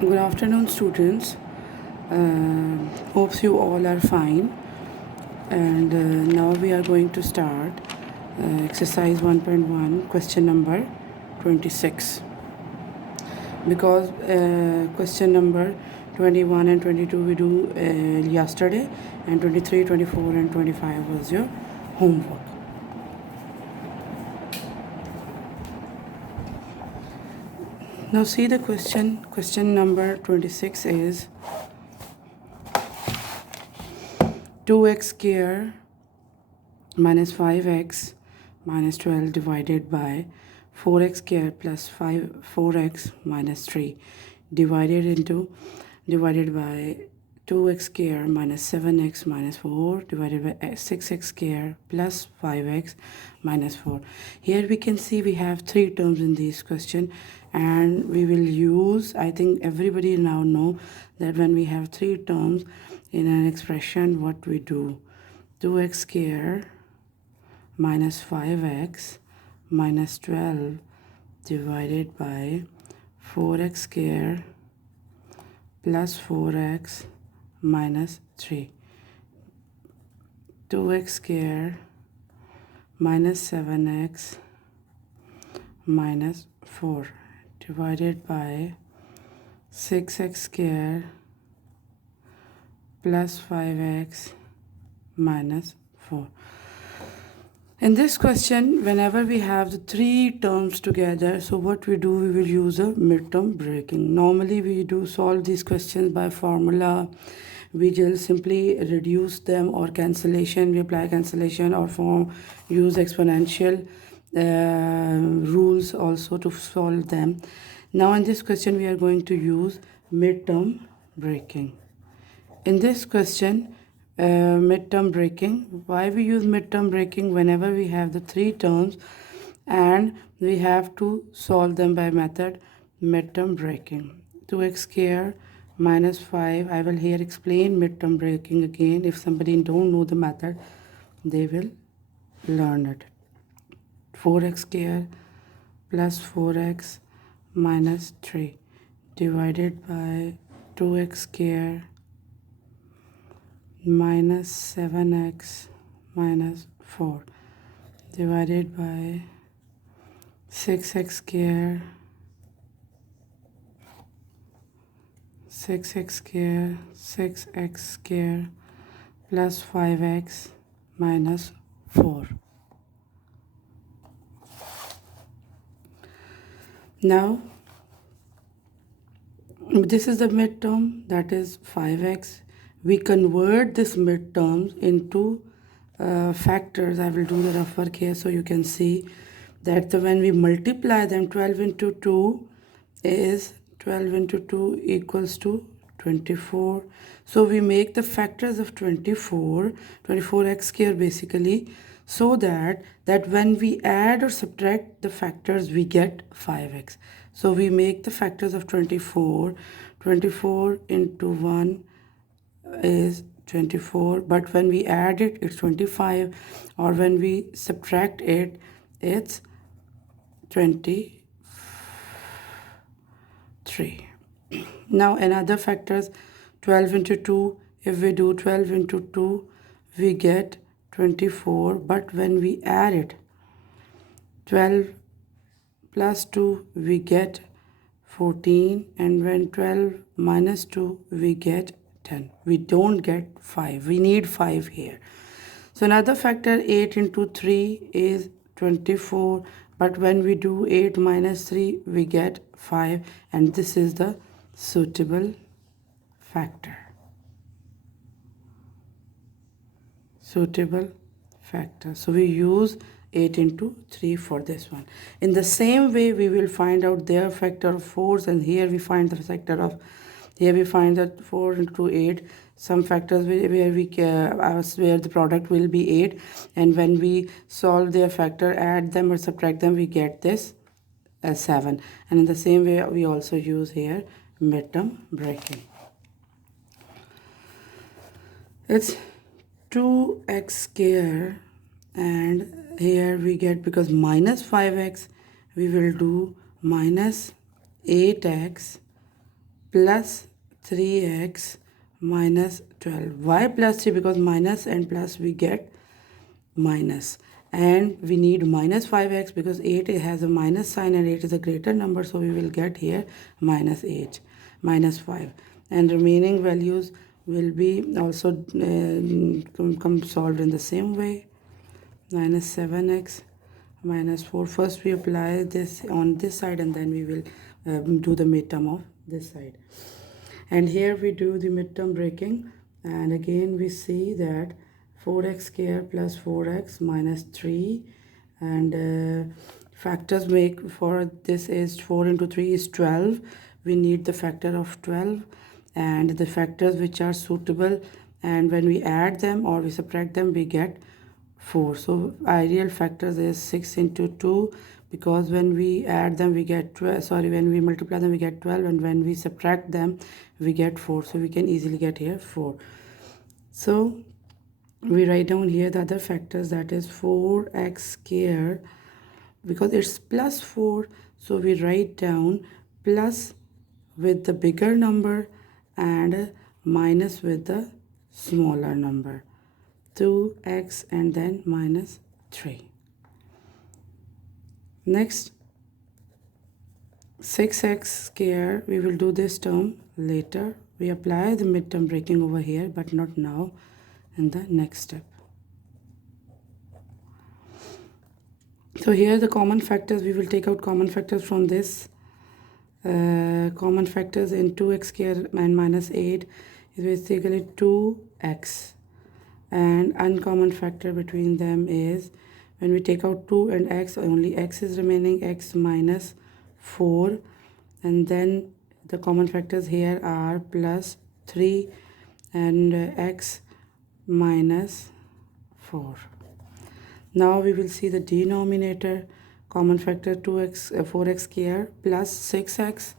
Good afternoon, students. Hopes you all are fine. And now we are going to start exercise 1.1, question number 26. Because question number 21 and 22 we do yesterday, and 23, 24, and 25 was your homework. Now see the question. Question number 26 is 2x square minus 5x minus 12 divided by 4x squared plus 4x minus 3 divided by 2x squared minus 7x minus 4 divided by 6x squared plus 5x minus 4. Here we can see we have three terms in this question, and we will use, I think everybody now know that when we have three terms in an expression, what we do: 2x squared minus 5x minus 12 divided by 4x squared plus 4x minus 3. 2x squared minus 7x minus 4 divided by 6x squared plus 5x minus 4. In this question, whenever we have the three terms together, so what we do, we will use a midterm breaking. Normally we do solve these questions by formula. We just simply reduce them, or cancellation, we apply cancellation, or use exponential rules also to solve them. Now in this question we are going to use midterm breaking. In this question, midterm breaking, why we use midterm breaking? Whenever we have the three terms and we have to solve them by method midterm breaking. 2x squared minus 5, I will here explain midterm breaking again. If somebody don't know the method, they will learn it. 4x squared plus 4x minus 3 divided by 2x squared minus 7x minus 4 divided by 6x squared 6x squared plus 5x minus 4. Now this is the midterm, that is 5x. We convert this midterms into factors. I will do the rough work here so you can see that when we multiply them, 12 into 2 is 12 into 2 equals to 24. So we make the factors of 24x squared basically, so that when we add or subtract the factors we get 5x. So we make the factors of 24 into 1 is 24, but when we add it, it's 25, or when we subtract it, it's 23. Now another factors, 12 into 2, if we do 12 into 2, we get 24, but when we add it, 12 plus 2, we get 14, and when 12 minus 2, we get 10. We don't get 5. We need 5 here. So another factor, 8 into 3 is 24, but when we do 8 minus 3, we get 5, and this is the suitable factor. Suitable factor. So we use 8 into 3 for this one. In the same way, we will find out their factor of 4s, and here we find the factor of, here we find that 4 into 8. Some factors where the product will be 8, and when we solve their factor, add them or subtract them, we get this as 7. And in the same way, we also use here midterm breaking. It's 2x squared, and here we get, because minus 5x, we will do minus 8x plus 3x minus 12. Why plus 3? Because minus and plus we get minus, and we need minus 5x because 8 has a minus sign and 8 is a greater number, so we will get here minus 8 minus 5, and remaining values will be also come solved in the same way. Minus 7x minus 4. First we apply this on this side and then we will do the midterm of this side. And here we do the midterm breaking, and again we see that 4x square plus 4x minus 3, and factors make for this is 4 into 3 is 12. We need the factor of 12 and the factors which are suitable, and when we add them or we subtract them we get 4. So ideal factors is 6 into 2, because when we add them we get 12, sorry, when we multiply them we get 12, and when we subtract them we get 4. So we can easily get here 4. So we write down here the other factors, that is 4x square, because it's plus 4, so we write down plus with the bigger number and minus with the smaller number, 2x and then minus 3. Next, 6x square, we will do this term later. We apply the midterm breaking over here, but not now, in the next step. So here the common factors, we will take out common factors from this. Common factors in 2x square and minus 8 is basically 2x, and uncommon factor between them is when we take out 2 and x, only x is remaining, x minus 4, and then the common factors here are plus 3 and x minus 4. Now we will see the denominator. Common factor 2x 4x square plus 6x,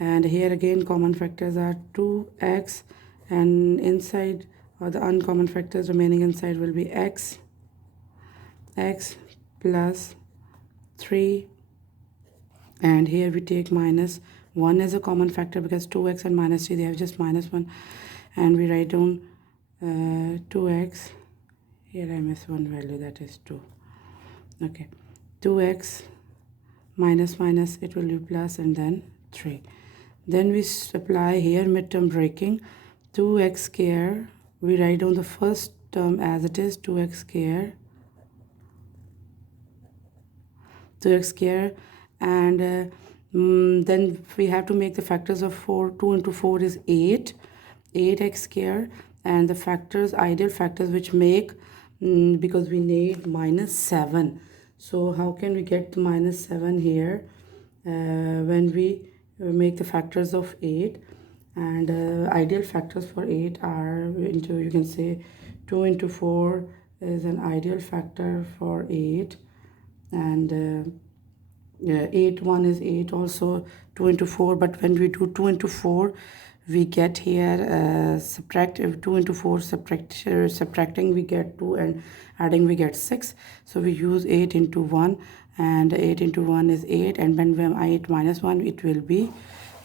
and here again common factors are 2x, and inside or the uncommon factors remaining inside will be x plus 3, and here we take minus 1 as a common factor because 2x and minus 3 they have just minus 1, and we write down 2x. Here I miss one value, that is 2. Okay, 2x minus minus, it will be plus, and then 3. Then we apply here midterm breaking. 2x square, we write down the first term as it is, 2x square, and then we have to make the factors of 4. 2 into 4 is 8x square, and the factors, ideal factors which make, because we need minus 7. So how can we get the minus 7 here when we make the factors of 8, and ideal factors for 8 are into, you can say 2 into 4 is an ideal factor for 8, and 8 1 is 8 also, 2 into 4, but when we do 2 into 4 we get here subtract 2 into 4, subtracting we get 2 and adding we get 6. So we use 8 into 1, and 8 into 1 is 8, and when we have 8 minus 1 it will be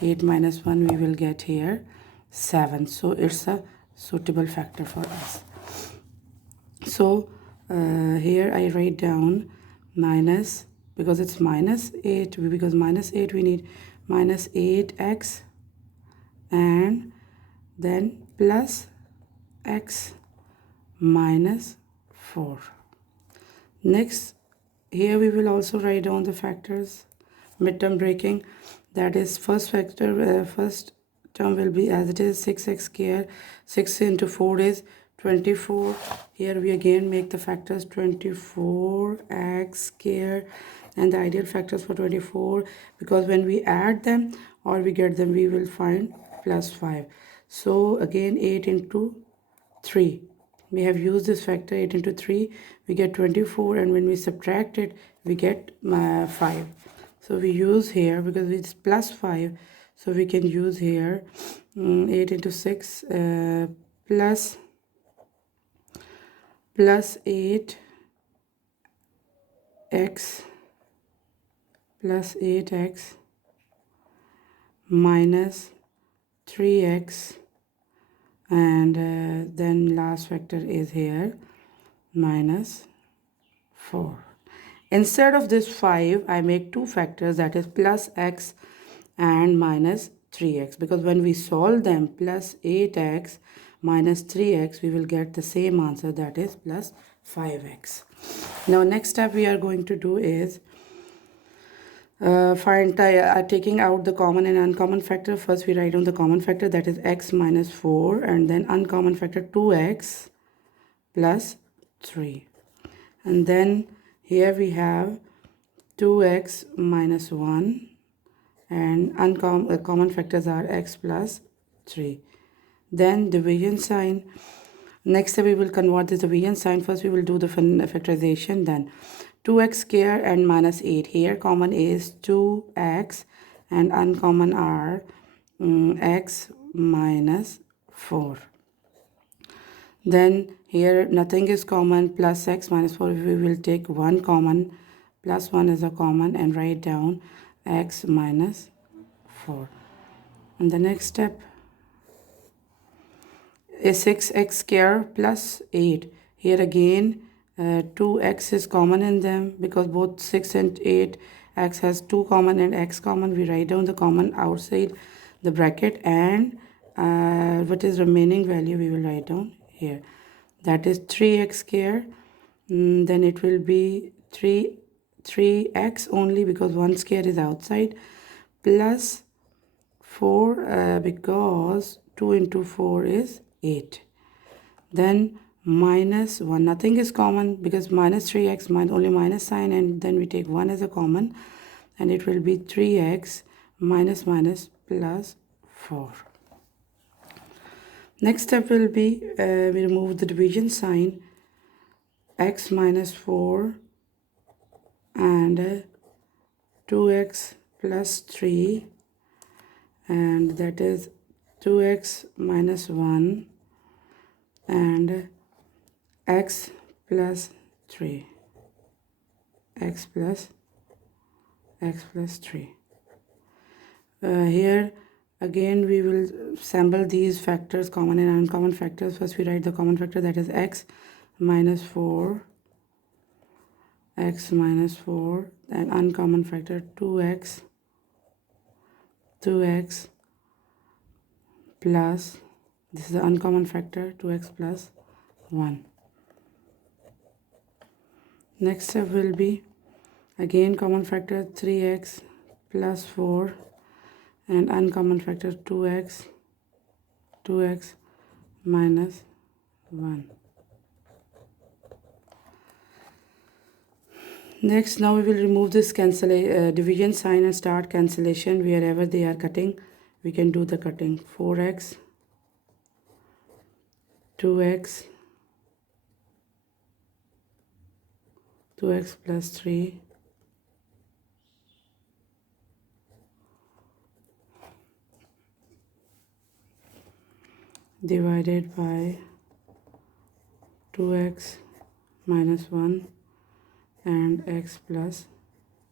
8 minus 1, we will get here 7. So it's a suitable factor for us. So here I write down minus, because it's minus 8, because minus 8 we need minus 8x and then plus x minus 4. Next, here we will also write down the factors, midterm breaking, that is first factor, first term will be as it is, 6x square, 6 into 4 is 24. Here we again make the factors 24x square, and the ideal factors for 24, because when we add them or we get them we will find plus 5. So again 8 into 3, we have used this factor, 8 into 3 we get 24, and when we subtract it we get 5. So we use here, because it's plus 5, so we can use here 8 into 6 plus 8x plus 8x minus 3x, and then last factor is here minus 4. Instead of this 5, I make two factors, that is plus x and minus 3x, because when we solve them, plus 8x minus 3x, we will get the same answer, that is plus 5x. Now next step we are going to do is taking out the common and uncommon factor. First we write down the common factor, that is x minus 4, and then uncommon factor 2x plus 3. And then here we have 2x minus 1, and common factors are x plus 3. Then division sign. Next step we will convert this division sign. First we will do the factorization, then 2x square and minus 8. Here common is 2x and uncommon are x minus 4. Then here nothing is common, plus x minus 4. We will take 1 common, plus 1 is a common, and write down x minus 4. And the next step is 6x square plus 8. Here again 2x is common in them, because both 6 and 8 x has 2 common and x common. We write down the common outside the bracket, and what is remaining value we will write down here, that is 3x square. Then it will be 3x only, because 1 square is outside, plus 4 because 2 into 4 is 8. Then minus 1, nothing is common, because minus 3x, only minus sign, and then we take 1 as a common, and it will be 3x minus minus plus 4. Next step will be we remove the division sign, x minus 4 and 2x plus 3, and that is 2x minus 1 and x plus 3, x plus 3. Here again we will assemble these factors, common and uncommon factors. First we write the common factor, that is x minus 4, x minus 4, and uncommon factor 2x plus, this is the uncommon factor, 2x plus 1. Next step will be again common factor 3x plus 4, and uncommon factor 2x minus 1. Next, now we will remove this division sign and start cancellation. Wherever they are cutting, we can do the cutting. 4x, 2x plus 3, divided by 2x minus 1 and x plus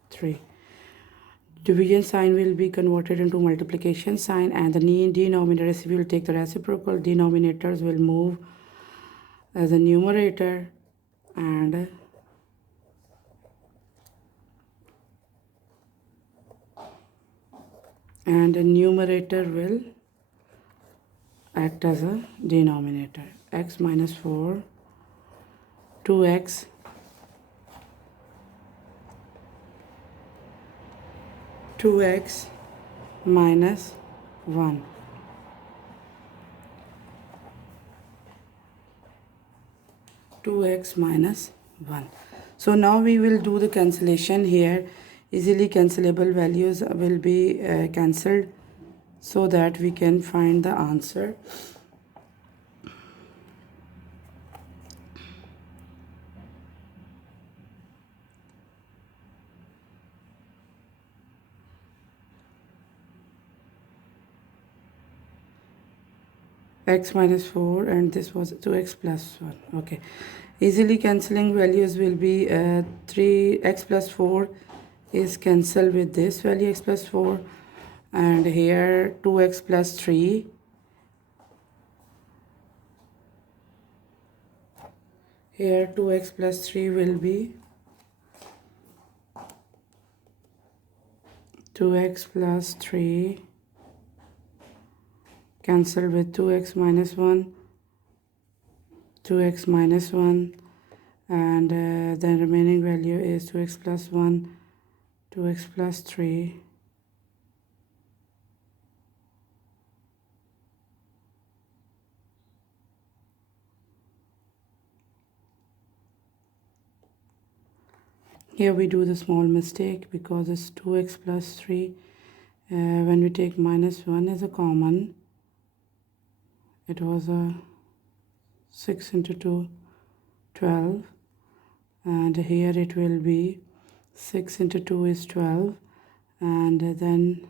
3. Division sign will be converted into multiplication sign, and the denominator will take the reciprocal. Denominators will move as a numerator, and the numerator will act as a denominator. X minus 4, 2x minus 1. So now we will do the cancellation here. Easily cancelable values will be cancelled, so that we can find the answer. X minus 4, and this was 2x plus 1. Okay, easily cancelling values will be 3x plus 4 is cancelled with this value, x plus 4, and here 2x plus 3, here 2x plus 3 will be 2x plus 3 cancel with 2x minus 1, 2x minus 1, and the remaining value is 2x plus 1, 2x plus 3. Here we do the small mistake because it's 2x plus 3. When we take minus 1 as a common, it was a 6 into 2, 12, and here it will be 6 into 2 is 12, and then